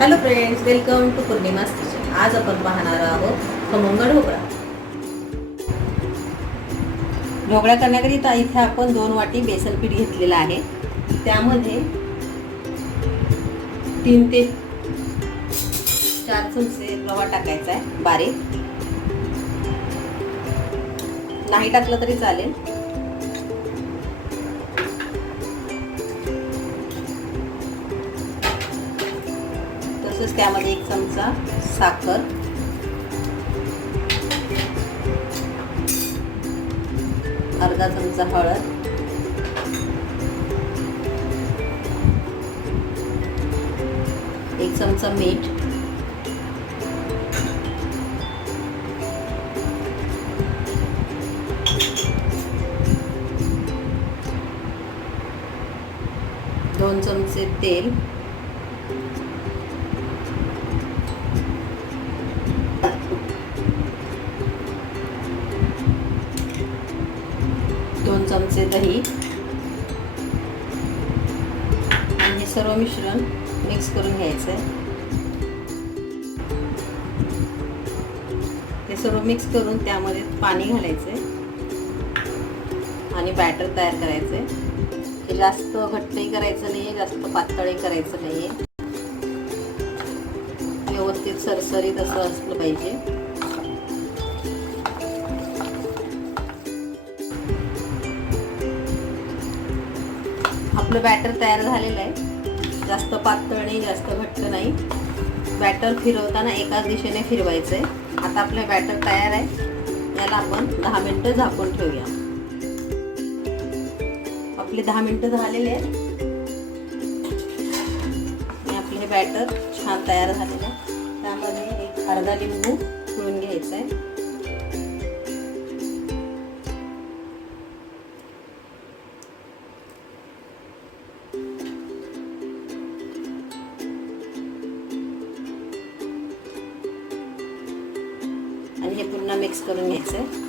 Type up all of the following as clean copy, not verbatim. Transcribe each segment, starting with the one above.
Hello friends, welcome to Purnima's kitchen. आज आपण पाहणार आहोत खमंग ढोकळा। ढोकळा करण्याकरिता इथे आपण 2 वाटी बेसन पीठ घेतलेलं आहे। त्यामध्ये 3 ते 4 चमचे रवा टाकायचा आहे बारीक, नाही टाकलं तरी चालेल। तसंच त्यामध्ये 1 चमचा साखर, अर्धा चमचा हळद, 1 चमचा मीठ, दोन चमचे तेल, 2 चमचे दही आणि हे सर्व मिश्रण मिक्स करून घ्यायचं आहे। हे सर्व मिक्स करून त्यामध्ये पाणी घालायचं आहे आणि बॅटर तयार करायचं आहे। हे जास्त घट्टही करायचं नाही आहे, जास्त पातळही करायचं नाही आहे, व्यवस्थित सरसरीत असं असलं पाहिजे। आपलं बॅटर तयार झालेलं आहे, जास्त पातळ नाही, जास्त घट्ट नाही। बॅटर फिरवताना एकाच दिशेने फिरवायचं आहे। आता आपलं बॅटर तयार आहे, याला आपण 10 मिनिटं झाकून ठेवूया। आपले 10 मिनिटं झालेले आहेत आणि आपलं हे बॅटर छान तयार झालेलं आहे। त्यामध्ये एक अर्धा लिंबू पिळून घ्यायचा आहे। आणि हे पुन्हा मिक्स करून घ्यायचं आहे।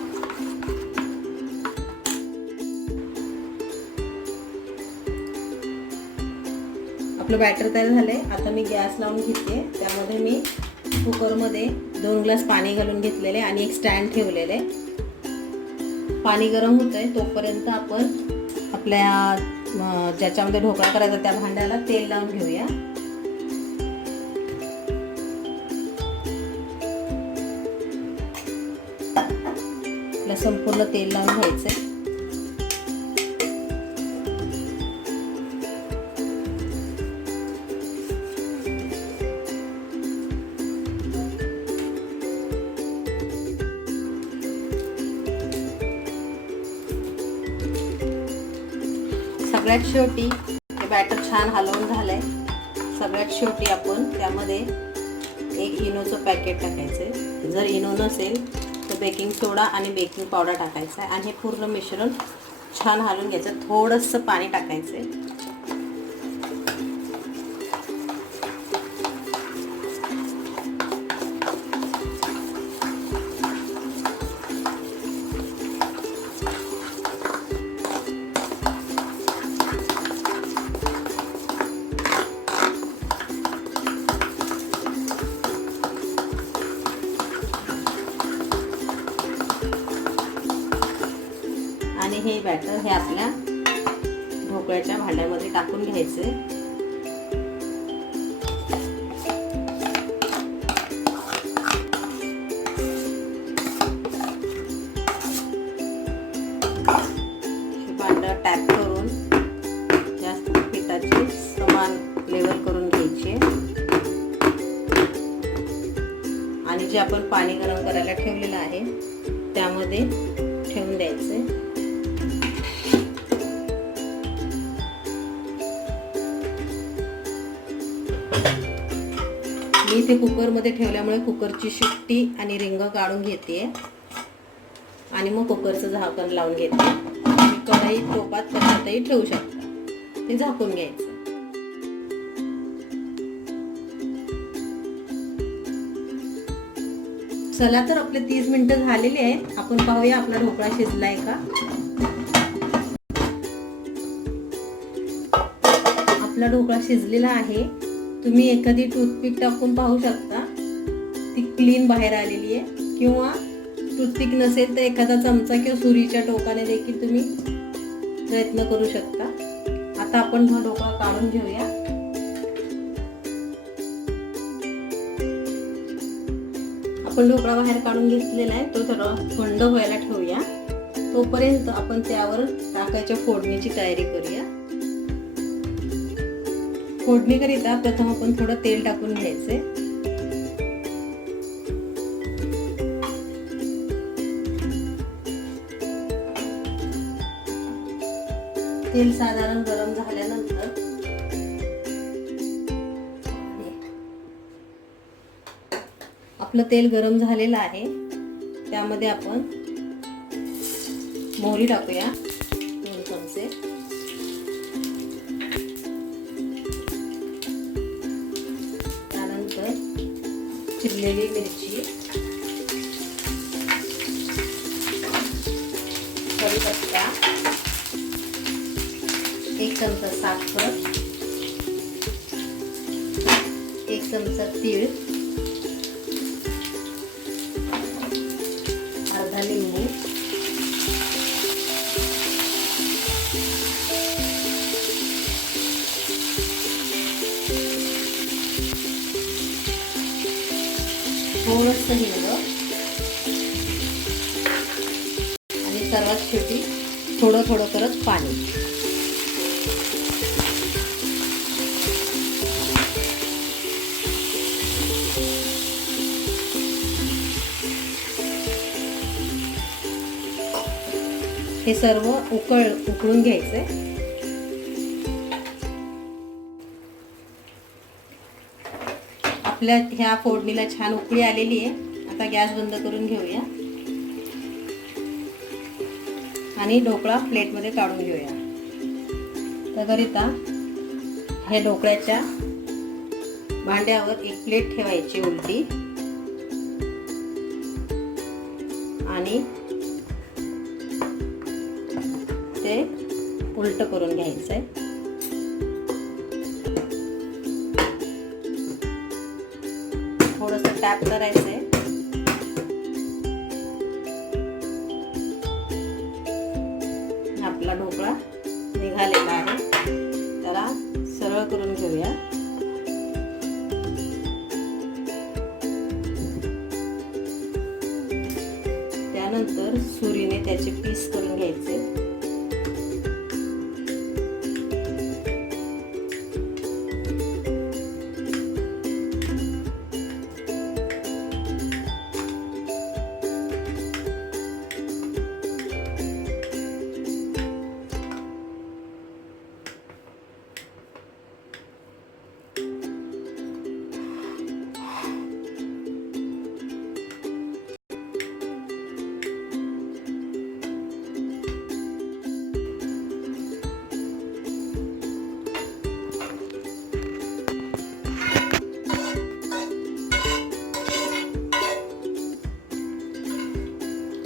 आपलं बॅटर तयार झालंय। आता मी गॅस लावून घेते। त्यामध्ये मी कुकरमध्ये 2 ग्लास पाणी घालून घेतलेले आणि एक स्टँड ठेवलेले। पाणी गरम होतंय तोपर्यंत आपण आपल्या ज्याच्यामध्ये ढोकळा करायचा त्या भांड्याला तेल लावून घेऊया। संपूर्ण तेल लावून घ्यायचंय। सगळ्यात शेवटी हे बॅटर छान हलवून झालंय। सगळ्यात शेवटी आपण त्यामध्ये 1 इनोचं पॅकेट टाकायचंय। जर इनो नसेल तर बेकिंग सोडा आणि बेकिंग पावडर टाकायचा आहे आणि हे पूर्ण मिश्रण छान हलवून घ्यायचं। थोडंसं पाणी टाकायचंय। आणि हे बॅटर हे आपल्या ढोकळ्याच्या भांड्यामध्ये टाकून घ्यायचे। भांडं टॅप करून जास्त पिठाची समान लेवल करून घ्यायची आणि जे आपण पाणी गरम करायला ठेवलेलं आहे त्यामध्ये ठेवून द्यायचे। मी इथे कुकरमध्ये ठेवल्यामुळे कुकरची शिट्टी आणि रिंग काढून घेते आणि मग कुकरचं झाकण लावून घेते। तुम्ही कढई टोपात कशातही ठेवू शकता। ते झाकून घ्यायचं। चला तर आपले 30 मिनिटं झालेले आहेत। आपण पाहूया आपला ढोकळा शिजलाय का। आपला ढोकळा शिजलेला आहे तुम्ही एखादी टूथपिक टाकून पाहू शकता, ती क्लीन बाहेर आलेली आहे. किंवा टूथपिक नसेल तर एखादा चमचा किंवा सुरीच्या टोकाने देखील तुम्ही प्रयत्न करू शकता. आता आपण हा ढोकळा काढून घेऊया. आपण ढोकळा बाहेर काढून घेतलेला आहे, तो थोडा थंड व्हायला ठेवूया. तोपर्यंत आपण त्यावर टाकायच्या फोडणीची तयारी करूया. फोडणीकरिता प्रथम आपण थोडं तेल टाकून घ्यायचे. तेल साधारण गरम झाल्यानंतर आपलं तेल गरम झालेलं आहे, त्यामध्ये आपण मोहरी टाकूया 2 चमचे. त्यानंतर चिरलेली मिरची, कढीपत्ता, 1 चमचा साखर, 1 चमचा तीळ, अर्धा लिंबू, थोडंसं हिंग आणि सर्वात शेवटी थोडं थोडं करत पाणी. हे सर्व उकळून घ्यायचंय. आपल्या ह्या फोडणीला छान उकळी आलेली आहे. आता गॅस बंद करून घेऊया आणि ढोकळा प्लेटमध्ये काढून घेऊया. त्याकरिता हे ढोकळ्याच्या भांड्यावर एक प्लेट ठेवायची उलटी आणि ते उलट करून घ्यायचंय. थोडंसं टॅप करायचंय. आपला ढोकळा निघालेला आहे, त्याला सरळ करून घेऊया. त्यानंतर सुरीने त्याचे पीस करून घ्यायचे.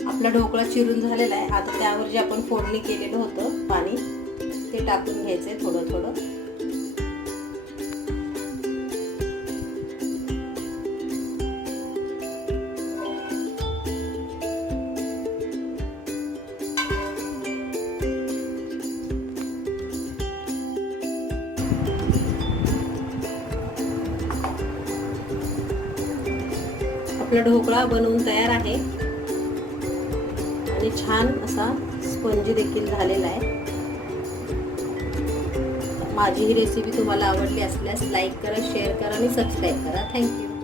आपला ढोकळा चिरून झालेला आहे. आता त्यावर जे आपण फोडणी केलेलं होतं पाणी, ते टाकून घ्यायचंय थोडं थोडं. आपला ढोकळा बनवून तयार आहे आणि छान असा स्पंजी देखील झालेला आहे. माझी ही रेसिपी तुम्हाला आवडली असल्यास लाईक करा, शेअर करा आणि सबस्क्राईब करा. थँक्यू.